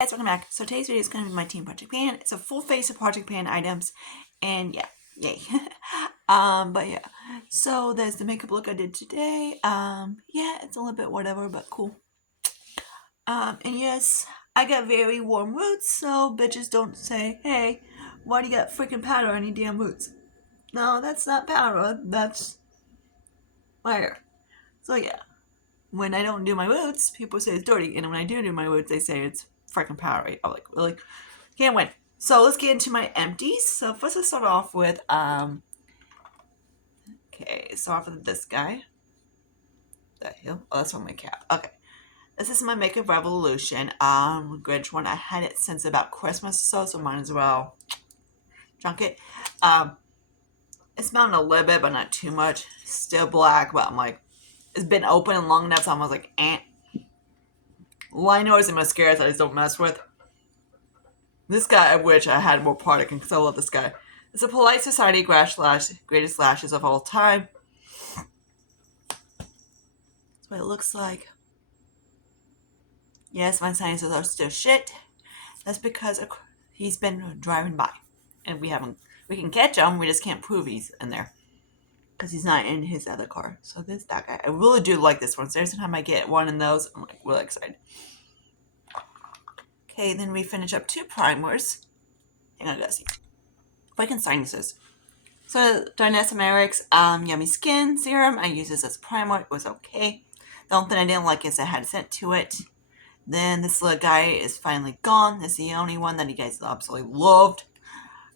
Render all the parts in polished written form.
Guys, welcome back. So today's video is going to be my team project pan. It's a full face of project pan items, and yeah, yay. But yeah, so there's the makeup look I did today. Yeah, it's a little bit whatever, but cool. And yes, I got very warm roots, so bitches don't say, hey, why do you got freaking powder on your damn roots? No, that's not powder, that's my hair. So yeah, when I don't do my roots, people say it's dirty, and when I do my roots, they say it's freaking powdery. I'm like, really? Can't win. So let's get into my empties. So first let's start off with okay, start off with this guy. That hill. Oh, that's on my cap. Okay. This is my Makeup Revolution Grinch one. I had it since about Christmas so might as well chunk it. It's melting a little bit, but not too much. Still black, but I'm like, it's been open long enough, so I'm like, liners and mascaras I just don't mess with. This guy, I wish I had more product because I love this guy. It's a Polite Society Greatest Lashes of All Time. That's what it looks like. Yes, my sinuses are still shit. That's because he's been driving by, and we can catch him. We just can't prove he's in there because he's not in his other car. So that guy. I really do like this one. So every time I get one of those, I'm like really excited. Okay, then we finish up 2 primers. Hang on, guys. Fucking sinuses. So Dynesis Merrick's Yummy Skin Serum. I use this as primer. It was okay. The only thing I didn't like is I had scent to it. Then this little guy is finally gone. This is the only one that you guys absolutely loved.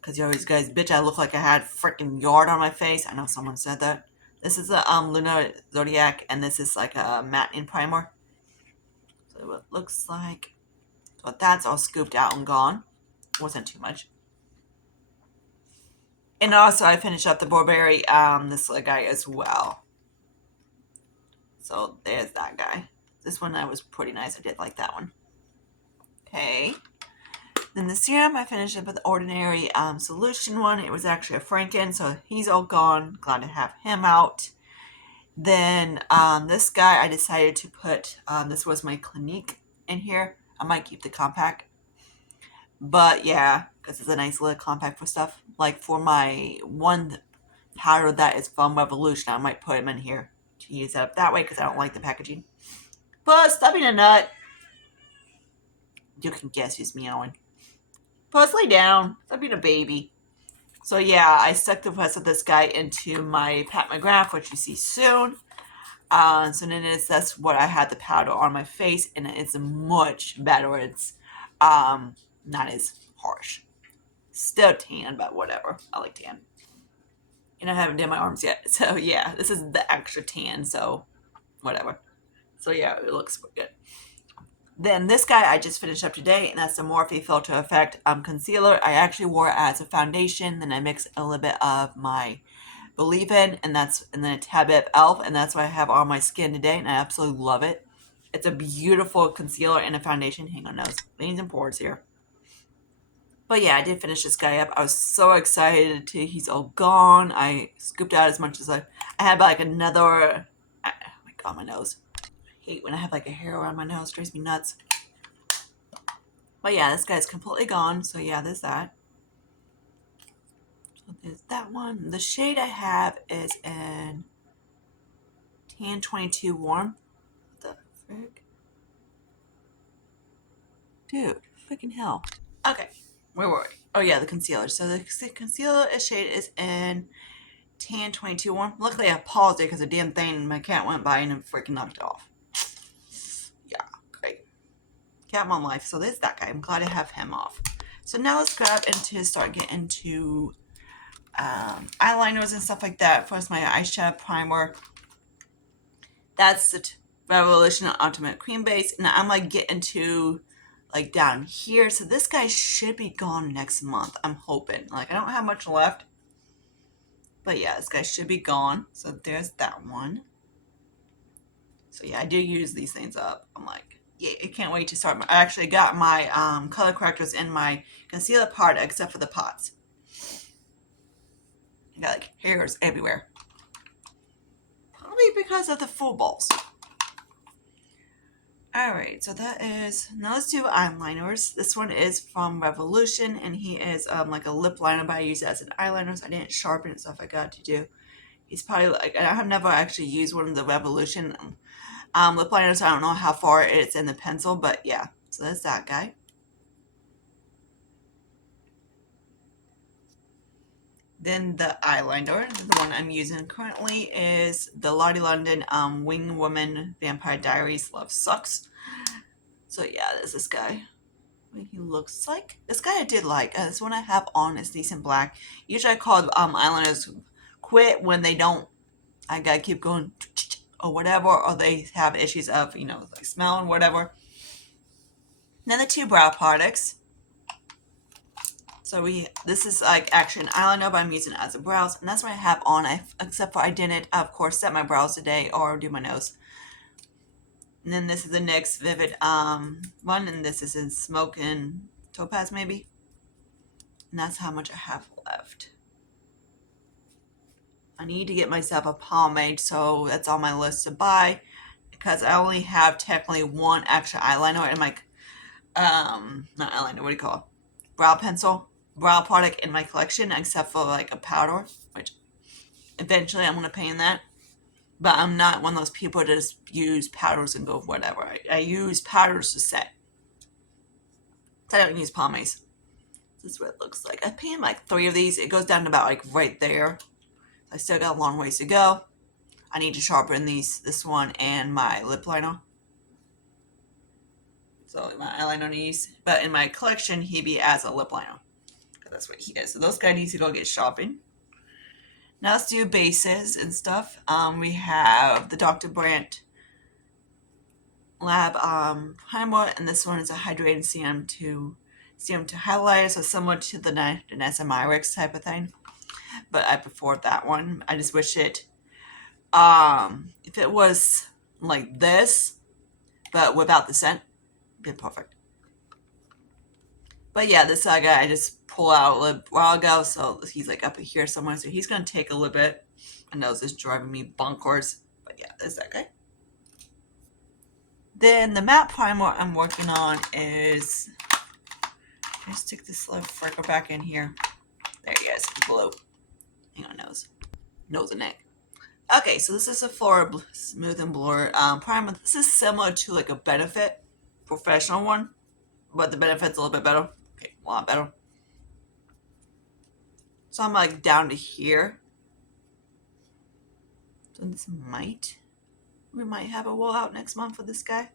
Because you always guys, bitch, I look like I had freaking yard on my face. I know someone said that. This is the Luna Zodiac, and this is like a matte in primer. So it looks like. So that's all scooped out and gone. Wasn't too much. And also I finished up the Burberry, this little guy as well. So there's that guy. This one was pretty nice. I did like that one. Okay. Then the serum, I finished up with the Ordinary Solution one. It was actually a Franken, so he's all gone. Glad to have him out. Then this guy, I decided to put, this was my Clinique in here. I might keep the compact. But yeah, because it's a nice little compact for stuff. Like for my one powder that is from Revolution, I might put him in here to use up that way because I don't like the packaging. Plus, stop being a nut. You can guess who's meowing. Plus, lay down. Stop being a baby. So yeah, I stuck the rest of this guy into my Pat McGrath, which you see soon. So then that's what I had the powder on my face, and it's much better. It's not as harsh. Still tan, but whatever. I like tan. And I haven't done my arms yet. So yeah, this is the extra tan, so whatever. So yeah, it looks good. Then this guy I just finished up today, and that's the Morphe Filter Effect concealer. I actually wore it as a foundation, then I mixed a little bit of my Believe In, and then a tad bit of Elf, and that's what I have on my skin today, and I absolutely love it. It's a beautiful concealer and a foundation. Hang on, nose, veins and pores here. But yeah, I did finish this guy up. I was so excited to. He's all gone. I scooped out as much as I had like another. Oh my god, my nose. I hate when I have like a hair around my nose. It drives me nuts. But yeah, this guy's completely gone. So yeah, there's that. So there's that one. The shade I have is in Tan 22 Warm. What the frick? Dude, freaking hell. Okay, where were we? Oh yeah, the concealer. So the concealer shade is in Tan 22 Warm. Luckily I paused it because the damn thing, my cat went by and freaking knocked it off. Yeah, great. Cat Mom life. So there's that guy. I'm glad to have him off. So now let's grab into start getting into eyeliners and stuff like that. First, my eyeshadow primer. That's the Revolution Ultimate Cream Base. And I'm like getting to like down here. So this guy should be gone next month. I'm hoping. Like I don't have much left. But yeah, this guy should be gone. So there's that one. So yeah, I do use these things up. I'm like, yeah, I can't wait to start. I actually got my color correctors in my concealer part except for the pots. I got like hairs everywhere. Probably because of the full balls. Alright, so that is, now let's do eyeliners. This one is from Revolution, and he is like a lip liner, but I use it as an eyeliner, so I didn't sharpen it, so if I got to do. He's probably like, I have never actually used one of the Revolution lip liners, so I don't know how far it's in the pencil, but yeah, so that's that guy. Then the eyeliner, the one I'm using currently is the Lottie London Wing Woman Vampire Diaries Love Sucks. So yeah, there's this guy. What he looks like. This guy I did like. This one I have on is decent black. Usually I call eyeliners quit when they don't. I gotta keep going or whatever, or they have issues of like smell and whatever. Then the two brow products. So this is like actually an eyeliner, but I'm using it as a brows, and that's what I have on. Except for I didn't, of course, set my brows today or do my nose. And then this is the NYX Vivid one, and this is in Smoke and Topaz maybe. And that's how much I have left. I need to get myself a pomade, so that's on my list to buy because I only have technically one extra eyeliner in my not eyeliner, what do you call it? Brow product in my collection, except for like a powder, which eventually I'm gonna paint that. But I'm not one of those people that just use powders and go whatever. I use powders to set. So I don't use pomades. This is what it looks like. I painted like 3 of these. It goes down to about like right there. I still got a long ways to go. I need to sharpen this one and my lip liner. So my eyeliner needs, but in my collection, he be as a lip liner. That's what he does. So those guys need to go get shopping. Now let's do bases and stuff. We have the Dr. Brandt Lab primer, and this one is a hydrating serum to highlight, so similar to the Vanessa Myricks type of thing. But I prefer that one. I just wish it, if it was like this, but without the scent, it'd be perfect. But yeah, this guy I just pull out a little while ago, so he's like up here somewhere, so he's gonna take a little bit. My nose is driving me bonkers, but yeah, there's that guy. Then the matte primer I'm working on is, I stick this little freckle back in here. There he is, blue. Hang on, nose and neck. Okay, so this is a Flora Smooth and Blur primer. This is similar to like a Benefit professional one, but the Benefit's a little bit better. Okay, a lot better. So I'm like down to here. So this we might have a rollout next month for this guy.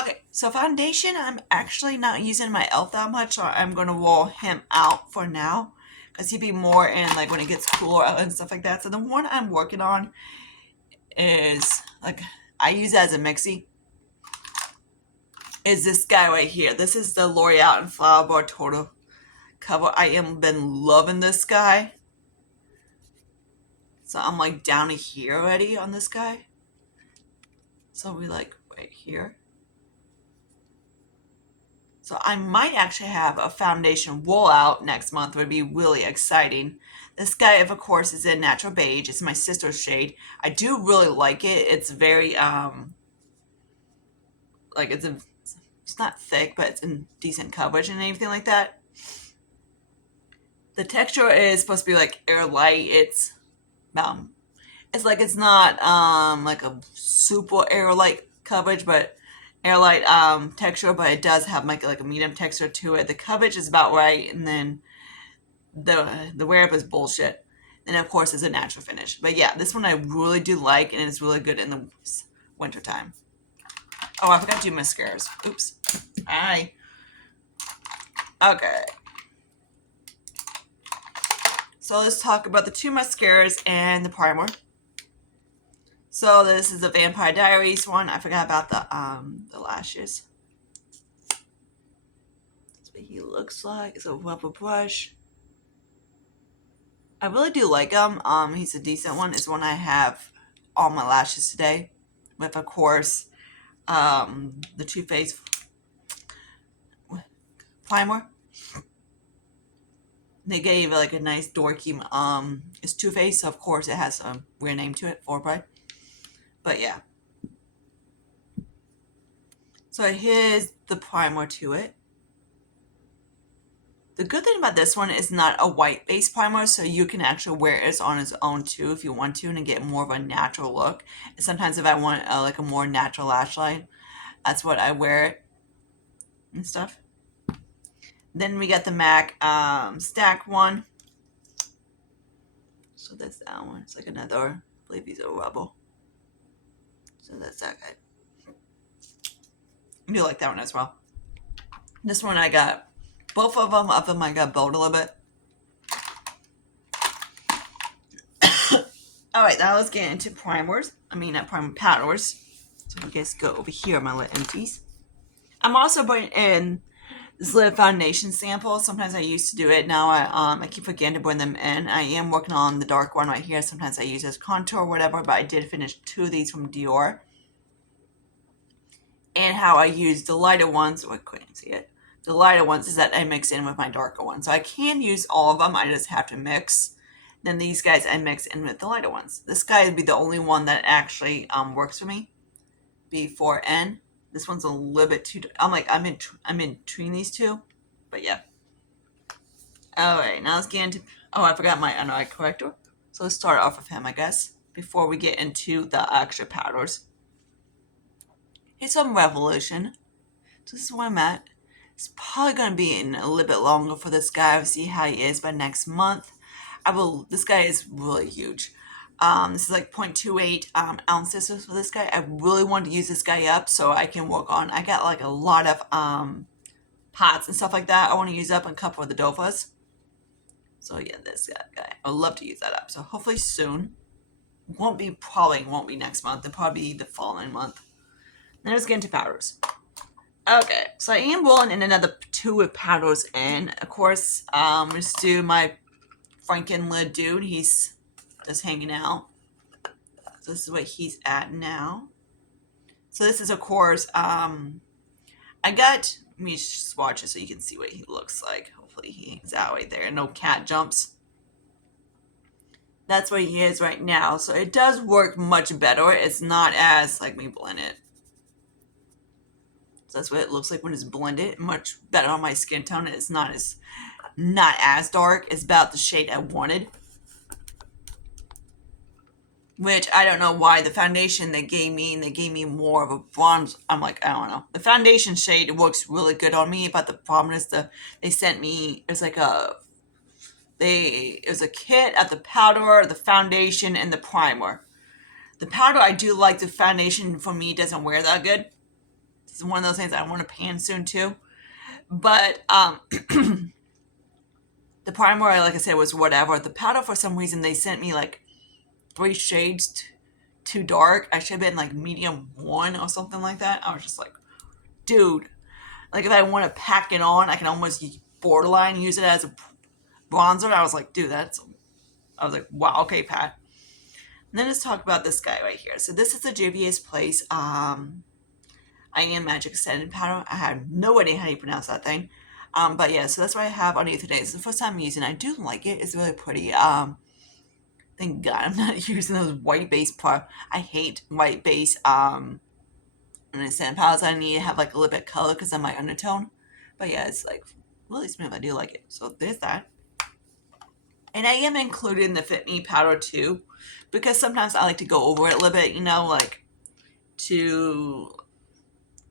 Okay, so foundation, I'm actually not using my e.l.f. that much, so I'm going to roll him out for now. Because he'd be more in like when it gets cooler and stuff like that. So the one I'm working on is like, I use it as a mixie. Is this guy right here. This is the L'Oreal and Flower Bar Total Cover. I am been loving this guy. So I'm like down to here already on this guy. So we like right here. So I might actually have a foundation rollout next month. Would be really exciting. This guy, of course, is in Natural Beige. It's my sister's shade. I do really like it. It's very like it's not thick, but it's in decent coverage and anything like that. The texture is supposed to be like airlight. It's like it's not like a super airlight coverage, but airlight texture, but it does have like a medium texture to it. The coverage is about right, and then the wear up is bullshit. And of course, it's a natural finish. But yeah, this one I really do like, and it's really good in the winter time. Oh, I forgot to do mascaras. Oops. Hi. Okay. So let's talk about the 2 mascaras and the primer. So this is the Vampire Diaries one. I forgot about the lashes. That's what he looks like. It's a rubber brush. I really do like him. He's a decent one. It's one I have all my lashes today. With, of course, the Too Faced primer. They gave like a nice dorky, it's Too Faced, so of course it has a weird name to it, Forbright. But yeah. So here's the primer to it. The good thing about this one is not a white base primer, so you can actually wear it on its own too if you want to and get more of a natural look. And sometimes if I want like a more natural lash line, that's what I wear it and stuff. Then we got the MAC stack one. So that's that one. It's like another, I believe these are rubble. So that's that guy. I do like that one as well. This one I got both of them I got bold a little bit. Alright, now let's get into primers. I mean, not primer, powders. So you guys go over here, my little empties. I'm also putting in this little foundation sample. Sometimes I used to do it. Now I keep forgetting to bring them in. I am working on the dark one right here. Sometimes I use it as contour or whatever, but I did finish 2 of these from Dior. And how I use the lighter ones, I couldn't see it. The lighter ones is that I mix in with my darker ones. So I can use all of them, I just have to mix. Then these guys I mix in with the lighter ones. This guy would be the only one that actually works for me. B4N. This one's a little bit too, I'm in between these two. But yeah. Alright, now let's get into, oh, I forgot my under eye corrector. So let's start off with him, I guess, before we get into the extra powders. Here's some Revolution. So this is where I'm at. It's probably going to be in a little bit longer for this guy. I'll see how he is by next month. This guy is really huge. This is like 0.28 ounces for this guy. I really want to use this guy up so I can work on, I got like a lot of pots and stuff like that I want to use up and a couple of the dofas. So yeah, this guy, I would love to use that up. So hopefully soon. Probably won't be next month. It'll probably be the following month. Then let's get into powders. Okay, so I am rolling in another 2 with powders in. Of course, let's do my Franken lid dude. He's just hanging out. So this is what he's at now. So this is, of course, let me swatch it so you can see what he looks like. Hopefully he's out right there. No cat jumps. That's what he is right now. So it does work much better. It's not as, like, me blend it. So that's what it looks like when it's blended. Much better on my skin tone. It's not as dark. It's about the shade I wanted. Which I don't know why the foundation they gave me more of a bronze. I'm like, I don't know. The foundation shade works really good on me, but the problem is they sent me, it was a kit of the powder, the foundation, and the primer. The powder, I do like. The foundation for me doesn't wear that good. It's one of those things I want to pan soon too. But the primer, like I said, was whatever. The powder, for some reason, they sent me like 3 shades too dark. I should have been like medium 1 or something like that. I was just like, dude, like if I want to pack it on, I can almost borderline use it as a bronzer. I was like, dude, I was like, wow, okay, Pat. And then let's talk about this guy right here. So this is the Juvia's Place I Am Magic Setting Powder. I have no idea how you pronounce that thing. But yeah, so that's what I have underneath today. It's the first time I'm using it. I do like it. It's really pretty. Thank God I'm not using those white base I hate white base and sand powders. I need to have like a little bit of color because of my undertone. But yeah, it's like really smooth. I do like it. So there's that. And I am including the Fit Me powder too, because sometimes I like to go over it a little bit, you know, like to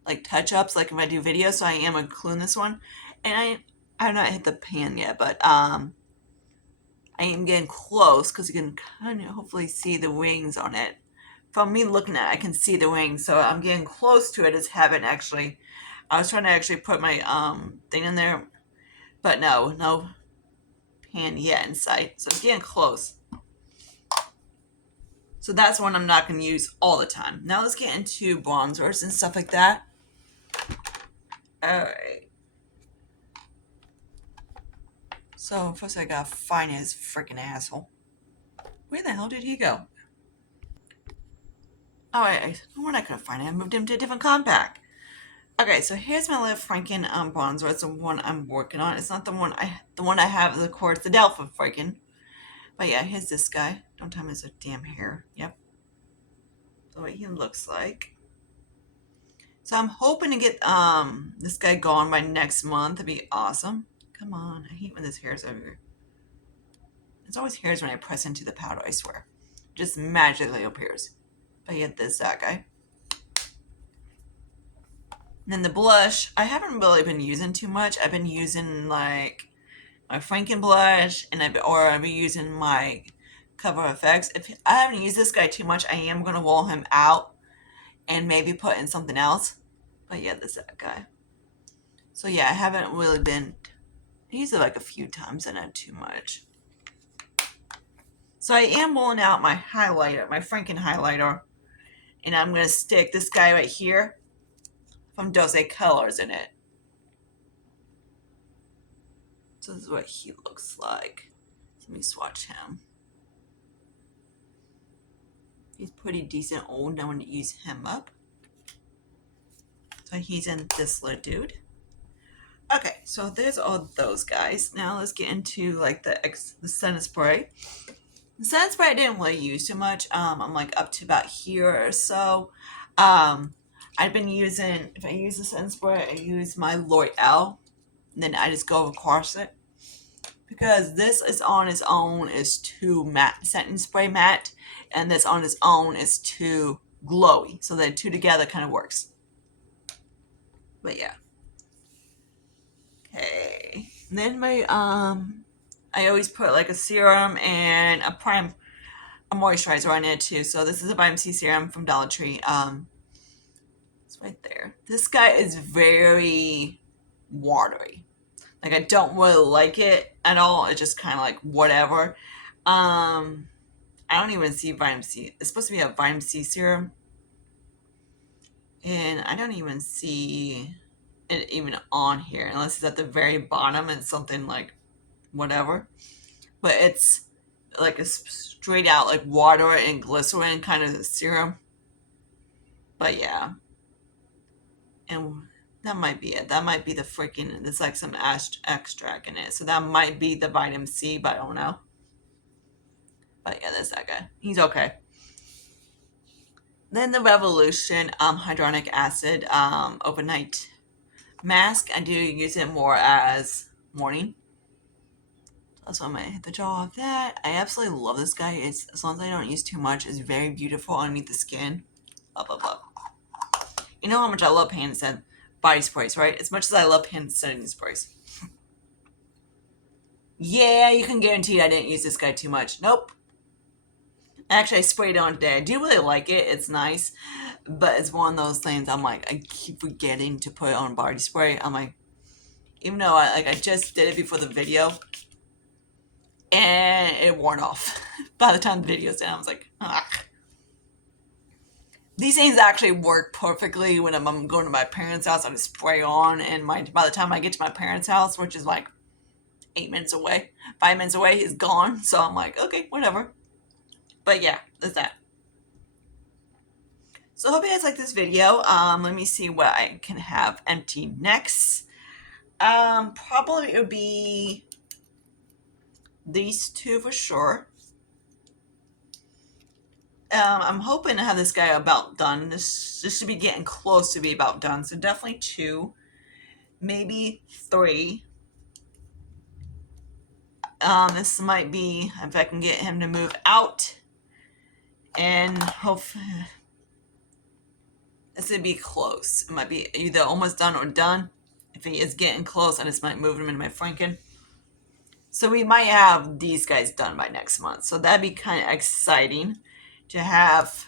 like touch ups, like if I do videos. So I am including this one. And I have not hit the pan yet, but I am getting close because you can kind of hopefully see the wings on it. From me looking at it, I can see the wings, so I'm getting close to it. As haven't actually. I was trying to actually put my thing in there, but no pan yet in sight. So it's getting close. So that's one I'm not going to use all the time. Now let's get into bronzers and stuff like that. Alright. So first I gotta find his freaking asshole. Where the hell did he go? Alright, we're not gonna find him. I moved him to a different compact. Okay, so here's my little Franken bronzer. It's the one I'm working on. It's not the one I have is of course the Delphi Franken. But yeah, here's this guy. Don't tell me it's a damn hair. Yep. So what he looks like. So I'm hoping to get this guy gone by next month. It'd be awesome. Come on, I hate when this hair's over here. There's always hairs when I press into the powder, I swear. Just magically appears. But yeah, this that guy. And then the blush, I haven't really been using too much. I've been using like my Franken blush, and I've been using my Cover FX. If I haven't used this guy too much, I am gonna roll him out and maybe put in something else. But yeah, this that guy. So yeah, I haven't really been. I use it like a few times, and not too much. So I am rolling out my highlighter, my Franken highlighter, and I'm gonna stick this guy right here from Dose Colors in it. So this is what he looks like. Let me swatch him. He's pretty decent old. I want to use him up. So he's in this little dude. Okay, so there's all those guys. Now let's get into like the setting spray. The setting spray I didn't really use too much. I'm like up to about here or so. I've been using, if I use the setting spray, I use my L'Oreal. And then I just go across it. Because this is on its own is too matte, setting spray matte, and this on its own is too glowy. So the two together kind of works. But yeah. Okay. And then my I always put like a serum and a moisturizer on it too. So this is a vitamin C serum from Dollar Tree. It's right there. This guy is very watery. Like I don't really like it at all. It's just kind of like whatever. I don't even see vitamin C. It's supposed to be a vitamin C serum, and I don't even see it even on here unless it's at the very bottom and something like whatever. But it's like a straight out like water and glycerin kind of serum. But yeah, and that might be it. That might be the freaking. There's like some extract in it, so that might be the vitamin C, but I don't know. But yeah, that's that guy. He's okay. Then the Revolution hyaluronic acid overnight mask. I do use it more as morning. That's why I might hit the jaw of that. I absolutely love this guy. It's as long as I don't use too much, it's very beautiful underneath the skin. Love, love, love. You know how much I love hand scent body sprays, right? As much as I love hand setting sprays. Yeah, you can guarantee I didn't use this guy too much. Nope. Actually, I sprayed it on today. I do really like it. It's nice. But it's one of those things I'm like, I keep forgetting to put it on body spray. I'm like, even though I just did it before the video. And it worn off. By the time the video's done, I was like, ugh. These things actually work perfectly when I'm going to my parents' house. I just spray on, and by the time I get to my parents' house, which is like 8 minutes away, 5 minutes away, it's gone. So I'm like, okay, whatever. But yeah, that's that. So I hope you guys like this video. Let me see what I can have empty next. Probably it would be these two for sure. I'm hoping to have this guy about done. This should be getting close to be about done. So definitely 2, maybe 3. This might be if I can get him to move out, and hopefully this would be close. It might be either almost done or done. If he is getting close, I just might move him into my Franken. So we might have these guys done by next month. So that'd be kind of exciting to have.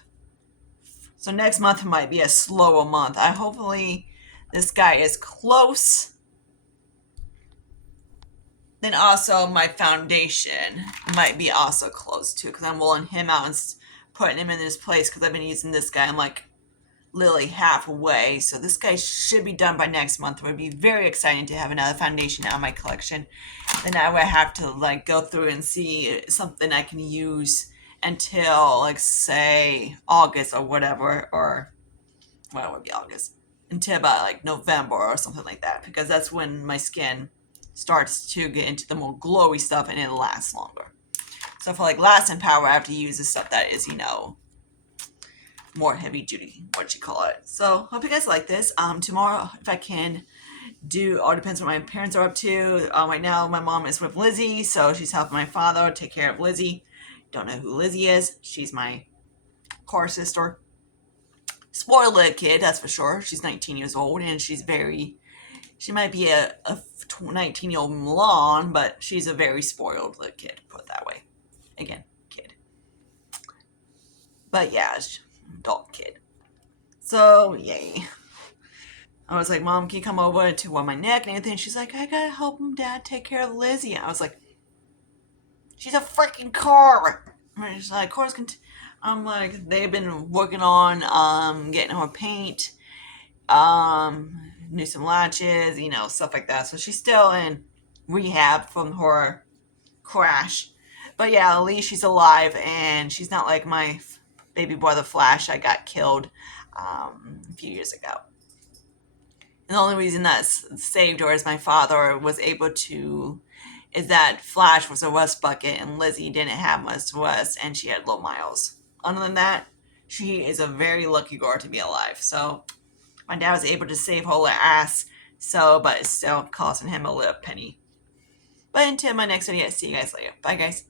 So next month might be a slower month. Hopefully this guy is close. Then also my foundation might be also close too, because I'm rolling him out and putting him in this place because I've been using this guy. I'm like literally halfway. So this guy should be done by next month. It would be very exciting to have another foundation out of my collection. Then I would have to like go through and see something I can use until like say August or whatever, or well, it would be August, until about like November or something like that, because that's when my skin starts to get into the more glowy stuff and it'll last longer. So for like lasting power, I have to use the stuff that is, more heavy duty, what you call it. So hope you guys like this. Tomorrow, if I can do, all depends what my parents are up to. Right now, my mom is with Lizzie, so she's helping my father take care of Lizzie. Don't know who Lizzie is. She's my car sister. Spoiled little kid, that's for sure. She's 19 years old, and she might be a 19-year-old Milan, but she's a very spoiled little kid, put it that way. Again, kid. But yeah, adult kid. So, yay. I was like, Mom, can you come over to my neck and everything? She's like, I gotta help Dad take care of Lizzie. I was like, she's a freaking car. She's like, cars can. I'm like, they've been working on getting her paint, new some latches, stuff like that. So she's still in rehab from her crash. But yeah, at least she's alive, and she's not like my baby brother Flash. I got killed a few years ago. And the only reason that saved her is my father was able to. Is that Flash was a rust bucket and Lizzie didn't have much rust and she had low miles. Other than that, she is a very lucky girl to be alive. So my dad was able to save her little ass. So, but it's still costing him a little penny. But until my next video, see you guys later. Bye, guys.